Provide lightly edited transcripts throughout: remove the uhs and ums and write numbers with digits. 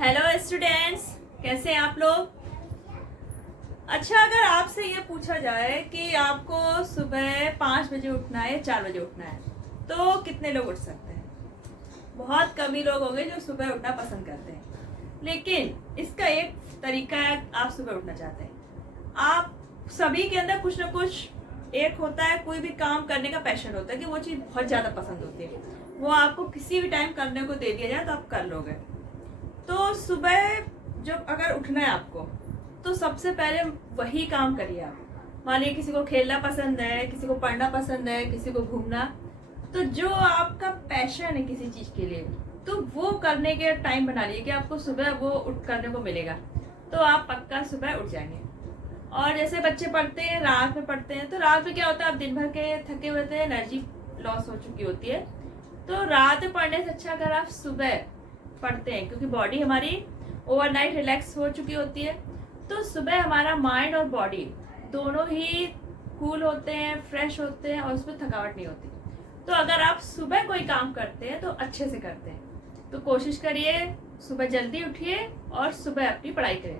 Hello students, कैसे हैं आप लोग। अच्छा, अगर आपसे ये पूछा जाए कि आपको सुबह 5 बजे उठना है या 4 बजे उठना है तो कितने लोग उठ सकते हैं। बहुत कम ही लोग होंगे जो सुबह उठना पसंद करते हैं, लेकिन इसका एक तरीका है। आप सुबह उठना चाहते हैं, आप सभी के अंदर कुछ ना कुछ एक होता है, कोई भी काम करने का पैशन होता है कि वो चीज़ बहुत ज़्यादा पसंद होती है, वो आपको किसी भी टाइम करने को दे दिया जाए तो आप कर लोगे। तो सुबह जब अगर उठना है आपको तो सबसे पहले वही काम करिए आप। मानिए किसी को खेलना पसंद है, किसी को पढ़ना पसंद है, किसी को घूमना, तो जो आपका पैशन है किसी चीज़ के लिए तो वो करने के टाइम बना लिए कि आपको सुबह वो उठ करने को मिलेगा, तो आप पक्का सुबह उठ जाएंगे। और जैसे बच्चे पढ़ते हैं, रात में पढ़ते हैं, तो रात में क्या होता है, आप दिन भर के थके हुए थे, एनर्जी लॉस हो चुकी होती है, तो रात में पढ़ने से अच्छा अगर आप सुबह पढ़ते हैं, क्योंकि बॉडी हमारी ओवरनाइट रिलैक्स हो चुकी होती है, तो सुबह हमारा माइंड और बॉडी दोनों ही कूल होते हैं, फ्रेश होते हैं और उसमें थकावट नहीं होती। तो अगर आप सुबह कोई काम करते हैं तो अच्छे से करते हैं, तो कोशिश करिए सुबह जल्दी उठिए और सुबह अपनी पढ़ाई करें।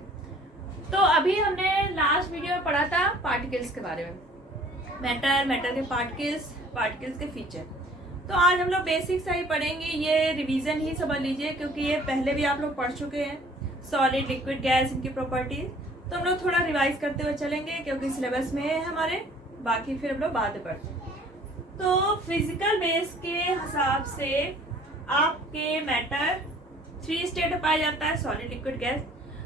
तो अभी हमने लास्ट वीडियो में पढ़ा था पार्टिकल्स के बारे में, मैटर के पार्टिकल्स के फीचर। तो आज हम लोग बेसिक सा ही पढ़ेंगे, ये रिवीजन ही समझ लीजिए, क्योंकि ये पहले भी आप लोग पढ़ चुके हैं, सॉलिड, लिक्विड, गैस, इनकी प्रॉपर्टीज। तो हम लोग थोड़ा रिवाइज करते हुए चलेंगे क्योंकि सिलेबस में है हमारे, बाकी फिर हम लोग बाद में पढ़ते हैं। तो फिजिकल बेस के हिसाब से आपके मैटर 3 स्टेट में पाया जाता है, सॉलिड, लिक्विड, गैस।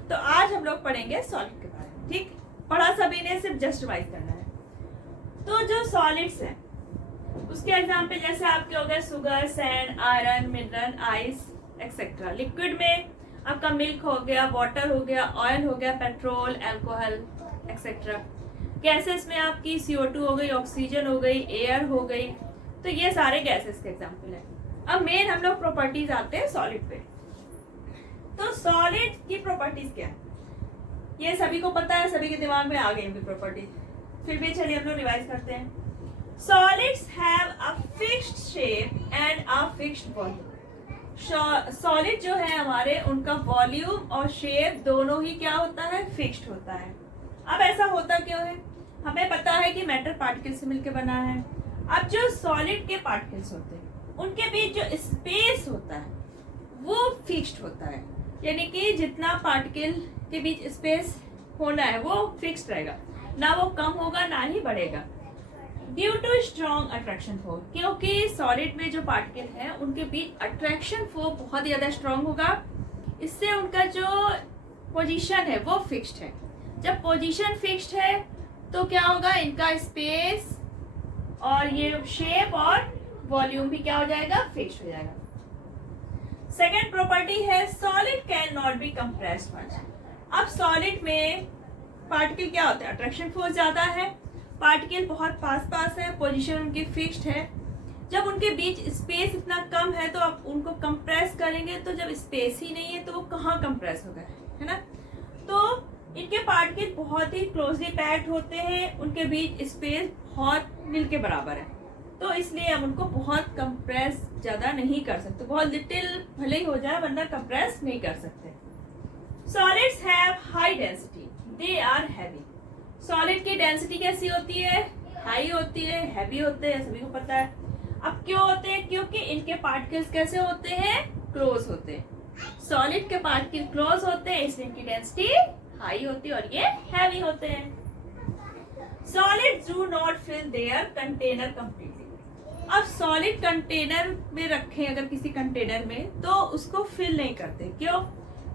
तो आज हम लोग पढ़ेंगे सॉलिड के बारे में। ठीक, पढ़ा सभी ने, सिर्फ जस्ट रिवाइज करना है। तो जो सॉलिड्स हैं उसके एग्जाम्पल जैसे आपके हो गए sugar, sand, iron, mineral, ice etcetera. Liquid में आपका मिल्क हो गया, वाटर हो गया, ऑयल हो गया, पेट्रोल, अल्कोहल एक्सेट्रा। गैसेस में आपकी CO2 हो गई, ऑक्सीजन हो गई, एयर हो गई। तो ये सारे गैसेस के एग्जाम्पल हैं। अब मेन हम लोग प्रॉपर्टीज आते हैं सॉलिड पे। तो सॉलिड की प्रॉपर्टीज क्या है, ये सभी को पता है, सभी के दिमाग में आ गई इनकी प्रॉपर्टीज, फिर भी चलिए हम लोग रिवाइज करते हैं। Solids have a fixed shape and a fixed volume। Solid जो है हमारे, उनका वॉल्यूम और शेप दोनों ही क्या होता है, फिक्स्ड होता है। अब ऐसा होता क्यों है, हमें पता है कि मैटर पार्टिकल से मिलकर बना है। अब जो सॉलिड के पार्टिकल्स होते हैं उनके बीच जो स्पेस होता है वो फिक्स्ड होता है, यानी कि जितना पार्टिकल के बीच स्पेस होना है वो फिक्स्ड रहेगा, ना वो कम होगा ना ही बढ़ेगा। Due to strong attraction force, क्योंकि सॉलिड में जो पार्टिकल है उनके बीच अट्रैक्शन फोर्स बहुत ज़्यादा स्ट्रॉन्ग होगा, इससे उनका जो पोजीशन है वो फिक्स्ड है। जब पोजीशन फिक्स्ड है तो क्या होगा, इनका स्पेस और ये शेप और वॉल्यूम भी क्या हो जाएगा, फिक्स्ड हो जाएगा। सेकेंड प्रॉपर्टी है solid can not be compressed much. अब सॉलिड में पार्टिकल क्या होता है, अट्रैक्शन फोर्स ज़्यादा है, पार्टिकल बहुत पास है, पोजीशन उनकी फिक्स्ड है। जब उनके बीच स्पेस इतना कम है तो आप उनको कंप्रेस करेंगे, तो जब स्पेस ही नहीं है तो वो कहाँ कंप्रेस होगा, है ना। तो इनके पार्टिकल बहुत ही क्लोजली पैक्ड होते हैं, उनके बीच स्पेस बहुत मिल के बराबर है, तो इसलिए हम उनको बहुत कंप्रेस ज़्यादा नहीं कर सकते, बहुत लिटिल भले ही हो जाए वरना कंप्रेस नहीं कर सकते। Solids have high density, they are heavy. Solid की डेंसिटी कैसी होती है, हाई होती है, हैवी होते हैं, सभी को पता है। अब क्यों होते हैं, क्योंकि इनके पार्टिकल्स कैसे होते हैं, क्लोज होते हैं। सॉलिड के पार्टिकल क्लोज होते हैं इसलिए इनकी डेंसिटी हाई होती है और ये हैवी होते हैं। Solids do not fill their container completely. अब सॉलिड कंटेनर में रखें अगर किसी कंटेनर में, तो उसको फिल नहीं करते, क्यों,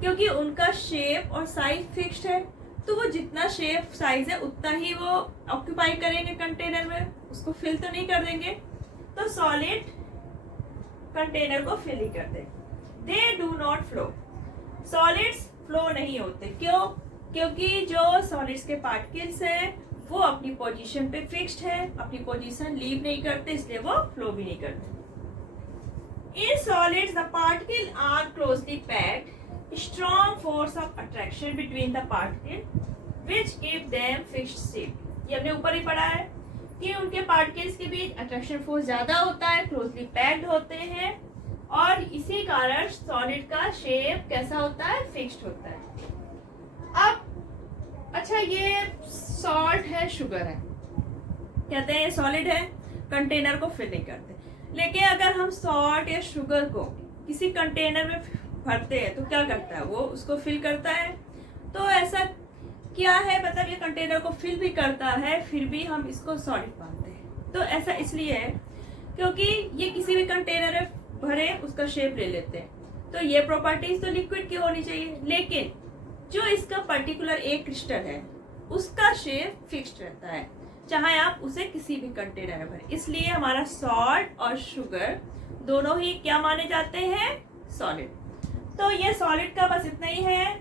क्योंकि उनका शेप और साइज फिक्स्ड है, तो वो जितना शेप साइज है उतना ही वो ऑक्यूपाई करेंगे कंटेनर में, उसको फिल तो नहीं कर देंगे। तो सॉलिड कंटेनर को फिल ही करते। They do not flow, solids flow नहीं होते, क्यों, क्योंकि जो सॉलिड्स के पार्टिकल्स हैं वो अपनी पोजीशन पे फिक्स्ड है, अपनी पोजीशन लीव नहीं करते, इसलिए वो फ्लो भी नहीं करते। In solids the particle are closely packed, strong force of attraction between the particle which give them fixed shape। ये हमने ऊपर ही पढ़ा है कि उनके पार्टिकल्स के बीच अट्रैक्शन फोर्स ज्यादा होता है, क्लोजली पैक्ड होते हैं, और इसी कारण सॉलिड का शेप कैसा होता है, फिक्स्ड होता है। अब अच्छा, ये सॉल्ट है, शुगर है, कहते हैं ये सॉलिड है, कंटेनर को फिल नहीं करते। लेकिन अगर हम सॉल्ट या शुगर को किसी कंटेनर में भरते हैं तो क्या करता है, वो उसको फिल करता है। तो ऐसा क्या है, मतलब ये कंटेनर को फिल भी करता है, फिर भी हम इसको सॉलिड मानते हैं। तो ऐसा इसलिए है क्योंकि ये किसी भी कंटेनर में भरे उसका शेप ले लेते हैं। तो ये प्रॉपर्टीज तो लिक्विड की होनी चाहिए, लेकिन जो इसका पर्टिकुलर एक क्रिस्टल है उसका शेप फिक्स्ड रहता है, चाहे आप उसे किसी भी कंटेनर में भरें। इसलिए हमारा सॉल्ट और शुगर दोनों ही क्या माने जाते हैं, सॉलिड। तो ये सॉलिड का बस इतना ही है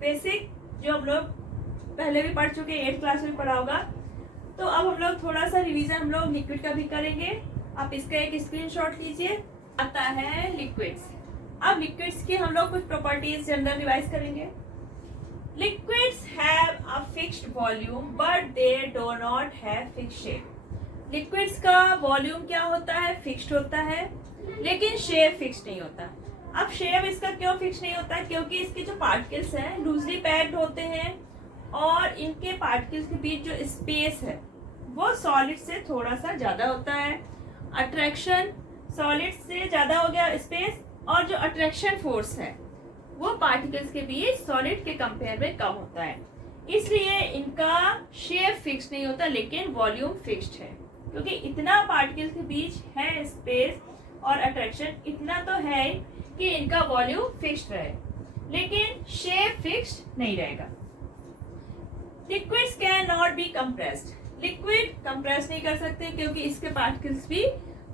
बेसिक, जो हम लोग पहले भी पढ़ चुके हैं, 8th क्लास में पढ़ा होगा। तो अब हम लोग थोड़ा सा रिवीजन हम लोग लिक्विड का भी करेंगे। आप इसका एक स्क्रीनशॉट लीजिए। आता है लिक्विड्स। अब लिक्विड्स की हम लोग कुछ प्रॉपर्टीज जनरल रिवाइज करेंगे। Liquids have a fixed volume but they do not have fixed shape. Liquids का वॉल्यूम क्या होता है, फिक्स्ड होता है, लेकिन शेप फिक्स्ड नहीं होता। अब शेप इसका क्यों फिक्स नहीं होता, क्योंकि इसके जो पार्टिकल्स हैं लूजली पैक्ड होते हैं और इनके पार्टिकल्स के बीच जो स्पेस है वो सॉलिड से थोड़ा सा ज्यादा होता है। अट्रैक्शन, सॉलिड से ज्यादा हो गया स्पेस, और जो अट्रैक्शन फोर्स है वो पार्टिकल्स के बीच सॉलिड के कंपेयर में कम होता है। इसलिए इनका शेप फिक्स नहीं होता, लेकिन वॉल्यूम फिक्स्ड है, क्योंकि इतना पार्टिकल्स के बीच है स्पेस और अट्रैक्शन इतना तो है कि इनका वॉल्यूम फिक्स्ड रहे, लेकिन शेप फिक्स्ड नहीं रहेगा। Liquids can not be compressed. Liquid compress नहीं कर सकते क्योंकि इसके पार्टिकल्स भी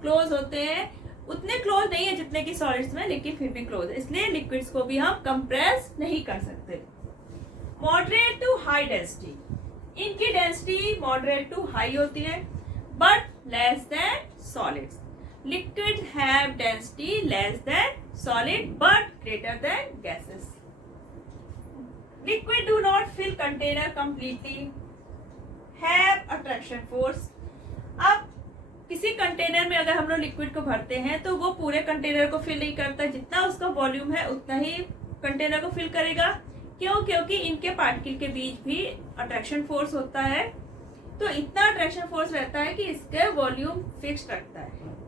क्लोज होते हैं, उतने क्लोज नहीं है जितने की सॉलिड्स में, लेकिन फिर भी क्लोज है, इसलिए लिक्विड्स को भी हम कंप्रेस नहीं कर सकते। मॉडरेट टू हाई डेंसिटी, इनकी डेंसिटी मॉडरेट टू हाई होती है but less than solids. Liquid have density less than solid but greater than gases. Liquid do not fill container completely, have attraction force. अब किसी container में अगर हम लोग liquid को भरते हैं तो वो पूरे कंटेनर को फिल नहीं करता, जितना उसका वॉल्यूम है उतना ही कंटेनर को फिल करेगा। क्यों, क्योंकि इनके पार्टिकल के बीच भी अट्रैक्शन फोर्स होता है, तो इतना अट्रैक्शन फोर्स रहता है कि इसका वॉल्यूम फिक्स रखता है।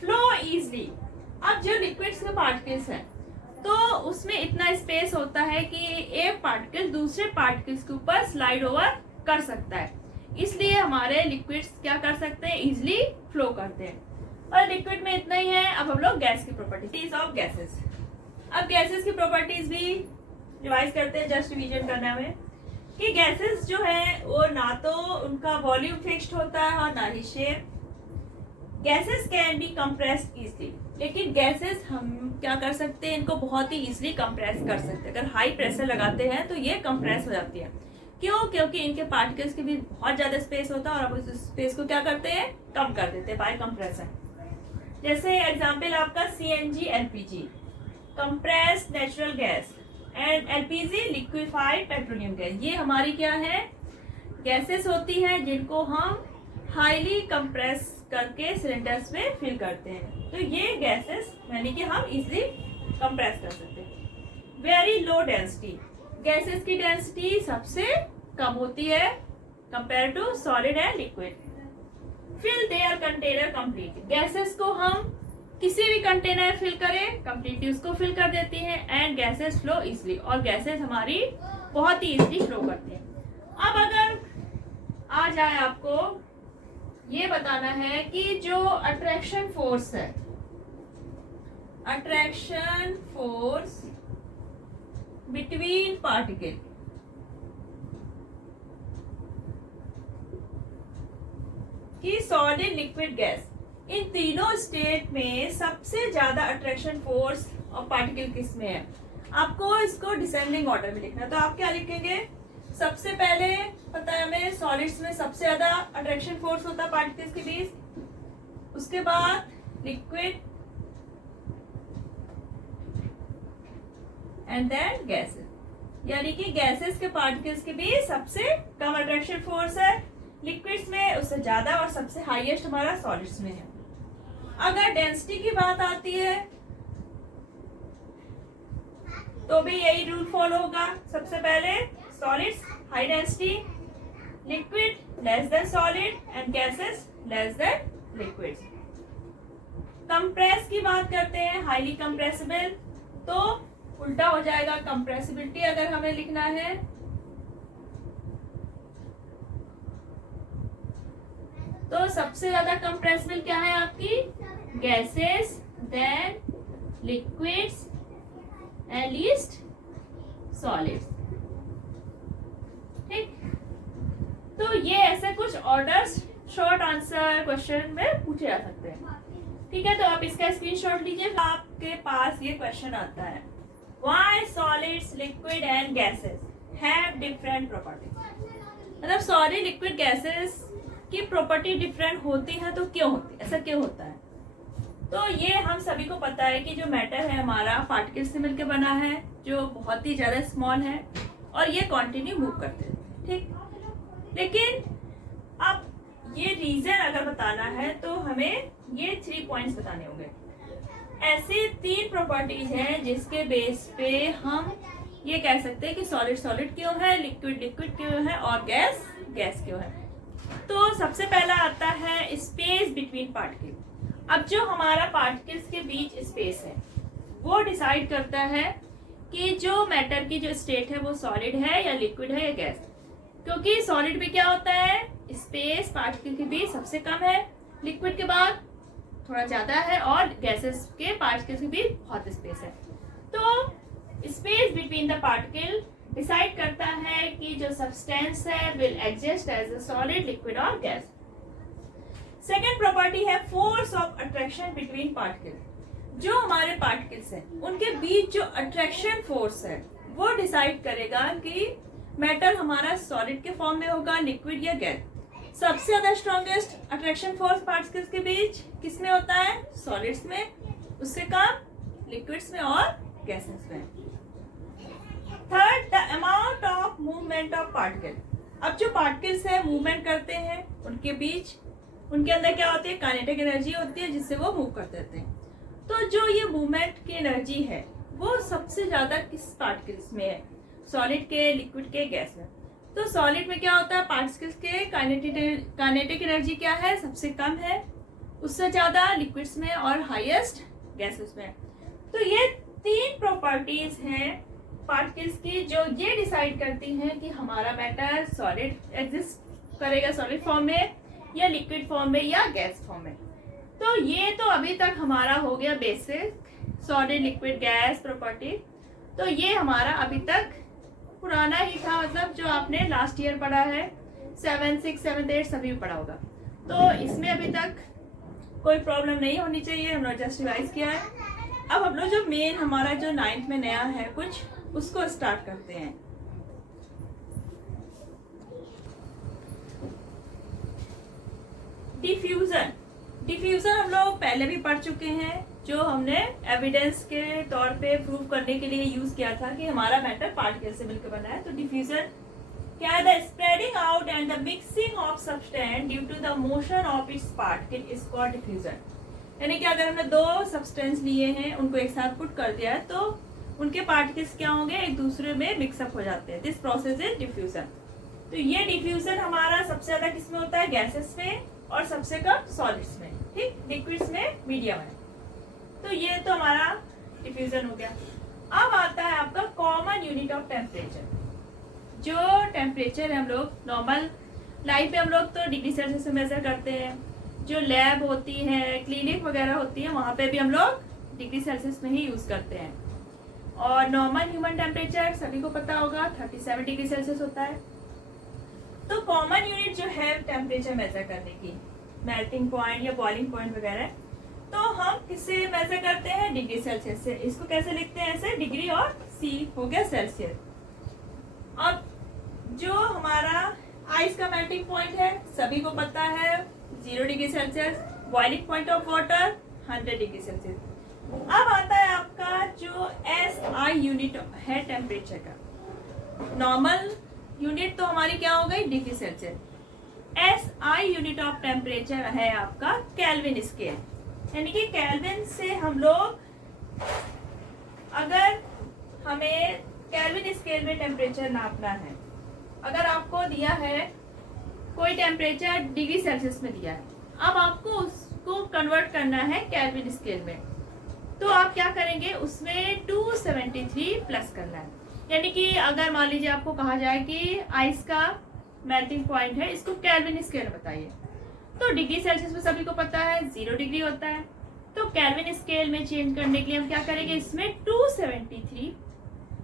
फ्लो इजली, अब जो लिक्विड्स के पार्टिकल्स हैं तो उसमें इतना स्पेस होता है कि एक पार्टिकल दूसरे पार्टिकल्स के ऊपर स्लाइड ओवर कर सकता है, इसलिए हमारे लिक्विड्स क्या कर सकते हैं, इजिली फ्लो करते हैं। और लिक्विड में इतना ही है। अब हम लोग गैस की प्रॉपर्टीज ऑफ गैसेस। अब गैसेस की प्रॉपर्टीज भी रिवाइज करते हैं जस्ट रिवीजन करने में, कि गैसेस जो है वो ना तो उनका वॉल्यूम फिक्स्ड होता है और ना ही shape. Gases can be compressed easily, लेकिन गैसेस हम क्या कर सकते हैं, इनको बहुत ही इजीली कंप्रेस कर सकते हैं। अगर हाई प्रेशर लगाते हैं तो ये कंप्रेस हो जाती है। क्यों, क्योंकि इनके पार्टिकल्स के भी बहुत ज्यादा स्पेस होता है और अब उस स्पेस को क्या करते हैं, कम कर देते हैं बाय कंप्रेशन। जैसे एग्जांपल आपका CNG LPG, compressed natural gas, and LPG liquefied petroleum gas. ये हमारी क्या है, गैसेस होती हैं जिनको हम हाईली कंप्रेस करके सिलेंडर्स में फिल करते हैं। तो ये गैसेस यानी कि हम इजीली कंप्रेस कर सकते हैं। वेरी लो डेंसिटी, गैसेस की डेंसिटी सबसे कम होती है compare to solid and liquid. Fill their container completely, gases को हम किसी भी कंटेनर फिल करें कंप्लीटली उसको फिल कर देती हैं, एंड गैसेस फ्लो इजीली, और गैसेस हमारी बहुत ही इजीली फ्लो करती हैं। अब अगर आ जाए आपको ये बताना है कि जो अट्रैक्शन फोर्स है, अट्रैक्शन फोर्स बिटवीन पार्टिकल, कि सॉलिड लिक्विड गैस, इन तीनों स्टेट में सबसे ज्यादा अट्रैक्शन फोर्स और पार्टिकल किस में है। आपको इसको डिसेंडिंग ऑर्डर में लिखना है, तो आप क्या लिखेंगे, सबसे पहले पता है हमें सॉलिड्स में सबसे ज्यादा अट्रैक्शन फोर्स होता है पार्टिकल्स के बीच, उसके बाद लिक्विड एंड देन गैसेस, यानी कि गैसेस के पार्टिकल्स के बीच सबसे कम अट्रैक्शन फोर्स है, लिक्विड्स में उससे ज्यादा, और सबसे हाईएस्ट हमारा सॉलिड्स में है। अगर डेंसिटी की बात आती है तो भी यही रूल फॉलो होगा। सबसे पहले solids high density, liquid less than solid and gases less than liquids. Compress की बात करते हैं, हाईली कंप्रेसिबल, तो उल्टा हो जाएगा कंप्रेसिबिलिटी अगर हमें लिखना है। तो सबसे ज्यादा कंप्रेसिबल क्या है आपकी? Gases, then liquids and least solids. ठीक, तो ये ऐसे कुछ ऑर्डर्स शॉर्ट आंसर क्वेश्चन में पूछे जा सकते हैं। ठीक है, तो आप इसका स्क्रीनशॉट लीजिए। आपके पास ये क्वेश्चन आता है, why solids, liquid and gases have different properties. मतलब सॉलिड, लिक्विड, गैसेस की प्रॉपर्टी डिफरेंट होती है, तो क्यों होती है, ऐसा क्यों होता है? तो ये हम सभी को पता है कि जो मैटर है हमारा पार्टिकल से मिलकर बना है, जो बहुत ही ज्यादा स्मॉल है और ये कंटिन्यू मूव करते हैं। ठीक, लेकिन अब ये रीजन अगर बताना है तो हमें ये 3 पॉइंट्स बताने होंगे। ऐसे 3 प्रॉपर्टीज हैं जिसके बेस पे हम ये कह सकते हैं कि सॉलिड सॉलिड क्यों है, लिक्विड लिक्विड क्यों है और गैस गैस क्यों है। तो सबसे पहला आता है स्पेस बिटवीन पार्टिकल। अब जो हमारा पार्टिकल्स के बीच स्पेस है वो डिसाइड करता है कि जो मैटर की जो स्टेट है वो सॉलिड है या लिक्विड है या गैस। क्योंकि सॉलिड में क्या होता है, स्पेस पार्टिकल के बीच सबसे कम है, लिक्विड के बाद थोड़ा ज्यादा है और गैसेस के पार्टिकल्स के बीच बहुत स्पेस है। तो space between the particle decide करता है कि जो सब्सटेंस है will exist as a solid, liquid और गैस। सेकेंड प्रॉपर्टी है force of attraction between particle. जो हमारे पार्टिकल्स हैं उनके बीच जो अट्रैक्शन फोर्स है वो डिसाइड करेगा कि मैटर हमारा सॉलिड के फॉर्म में होगा, लिक्विड या गैस। सबसे ज्यादा स्ट्रॉन्गेस्ट अट्रैक्शन फोर्स पार्टिकल्स के बीच किस में होता है? सॉलिड्स में, उससे कम लिक्विड्स में और गैसेस में। Third, the amount of movement of particle. अब जो पार्टिकल्स है मूवमेंट करते हैं उनके बीच, उनके अंदर क्या होती है, काइनेटिक एनर्जी होती है जिससे वो मूव करते रहते हैं। तो जो ये मूवमेंट की एनर्जी है वो सबसे ज्यादा किस पार्टिकल्स में है? सॉलिड के, लिक्विड के, गैस में। तो सॉलिड में क्या होता है, पार्टिकल्स के काइनेटिक एनर्जी क्या है, सबसे कम है, उससे ज्यादा लिक्विड्स में और हाईएस्ट गैसेस में। तो ये 3 प्रॉपर्टीज हैं पार्टिकल्स की जो ये डिसाइड करती हैं कि हमारा मैटर सॉलिड एग्जिस्ट करेगा सॉलिड फॉर्म में या लिक्विड फॉर्म में या गैस फॉर्म में। तो ये तो अभी तक हमारा हो गया basic solid, liquid, gas property. तो ये हमारा अभी तक पुराना ही था, मतलब जो आपने लास्ट ईयर पढ़ा है, 7, 6, 7, 8 सभी पढ़ा होगा। तो इसमें अभी तक कोई प्रॉब्लम नहीं होनी चाहिए, हम लोग जस्ट रिवाइज किया है। अब हम लोग जो मेन हमारा जो 9th में नया है कुछ, उसको स्टार्ट करते हैं। डिफ्यूजन। डिफ्यूजन हम लोग पहले भी पढ़ चुके हैं, जो हमने एविडेंस के तौर पे प्रूव करने के लिए यूज किया था कि हमारा मैटर पार्टिकल से मिलकर बना है। तो डिफ्यूजन क्या है? The spreading out and the mixing of substance due to the motion of its particle is called diffusion. यानी कि अगर हमने 2 सब्सटेंस लिए हैं, उनको एक साथ पुट कर दिया है, तो उनके पार्टिकल्स क्या होंगे, एक दूसरे में मिक्सअप हो जाते हैं। This process is diffusion. तो ये डिफ्यूजन हमारा सबसे ज्यादा किस में होता है? गैसेस में, और सबसे कम सॉलिड्स में। ठीक, लिक्विड्स में, मीडियम है। तो ये तो हमारा डिफ्यूजन हो गया। अब आता है आपका कॉमन यूनिट ऑफ टेम्परेचर। जो टेम्परेचर है हम लोग नॉर्मल लाइफ में हम लोग तो डिग्री सेल्सियस से मेजर करते हैं, जो लैब होती है, क्लिनिक वगैरह होती है, वहां पे भी हम लोग डिग्री सेल्सियस में ही यूज करते हैं। और नॉर्मल ह्यूमन टेम्परेचर सभी को पता होगा 37 डिग्री सेल्सियस होता है। तो कॉमन यूनिट जो है टेम्परेचर मेजर करने की, मेल्टिंग पॉइंट या बॉइलिंग पॉइंट वगैरह, तो हम किससे मेजर करते हैं? डिग्री सेल्सियस से। इसको कैसे लिखते हैं? ऐसे, डिग्री और सी हो गया सेल्सियस। अब जो हमारा आइस का मेल्टिंग पॉइंट है सभी को पता है 0 degree Celsius. Boiling point of water 100 degree Celsius. अब आता है आपका जो SI यूनिट है टेम्परेचर का। नॉर्मल यूनिट तो हमारी क्या हो गई? Degree Celsius. SI unit of temperature है आपका केल्विन स्केल। यानी कि केल्विन से हम लोग, अगर हमें केल्विन स्केल में टेम्परेचर नापना है, अगर आपको दिया है कोई टेम्परेचर डिग्री सेल्सियस में दिया है, अब आपको उसको कन्वर्ट करना है केल्विन स्केल में, तो आप क्या करेंगे, उसमें 273 प्लस करना है। यानी कि अगर मान लीजिए आपको कहा जाए कि आइस का मेल्टिंग पॉइंट है, इसको केल्विन स्केल बताइए, तो डिग्री सेल्सियस में सभी को पता है 0 डिग्री होता है। तो केल्विन स्केल में चेंज करने के लिए हम क्या करेंगे, इसमें 273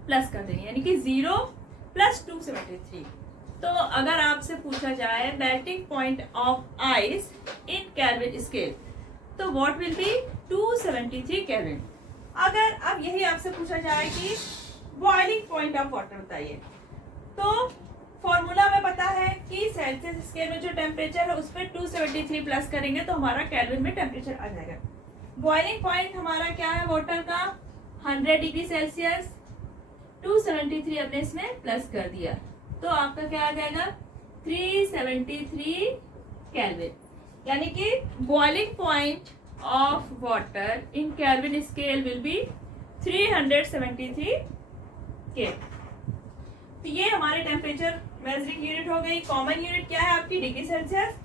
प्लस कर देंगे, यानी कि 0 प्लस 273। तो अगर आपसे पूछा जाए melting point of ice in kelvin scale, तो व्हाट विल बी 273 केल्विन। अगर अब यही आपसे पूछा जाए कि बॉइलिंग पॉइंट ऑफ वाटर बताइए, तो फॉर्मूला में पता है कि सेल्सियस स्केल में जो टेम्परेचर है उस पर 273 प्लस करेंगे तो हमारा केल्विन में टेम्परेचर आ जाएगा। बॉइलिंग पॉइंट हमारा क्या है वाटर का, 100 डिग्री सेल्सियस, 273 अपने इसमें प्लस कर दिया, तो आपका क्या आ जाएगा 373 केल्विन। यानी कि boiling point of water in kelvin scale will be 373 के। तो ये हमारे टेम्परेचर मेजरिंग यूनिट हो गई। कॉमन यूनिट क्या है आपकी, degree Celsius.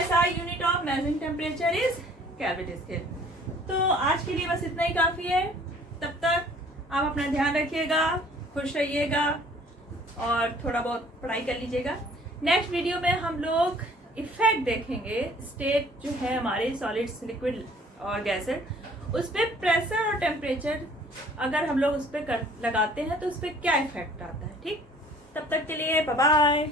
SI unit of measuring temperature is kelvin scale. तो आज के लिए बस इतना ही काफी है। तब तक आप अपना ध्यान रखिएगा, खुश रहिएगा और थोड़ा बहुत पढ़ाई कर लीजिएगा। नेक्स्ट वीडियो में हम लोग इफेक्ट देखेंगे, स्टेट जो है हमारे सॉलिड्स, लिक्विड और गैसेस, उस पर प्रेशर और टेम्परेचर अगर हम लोग उस पर लगाते हैं तो उस पर क्या इफेक्ट आता है। ठीक, तब तक के लिए बाय बाय।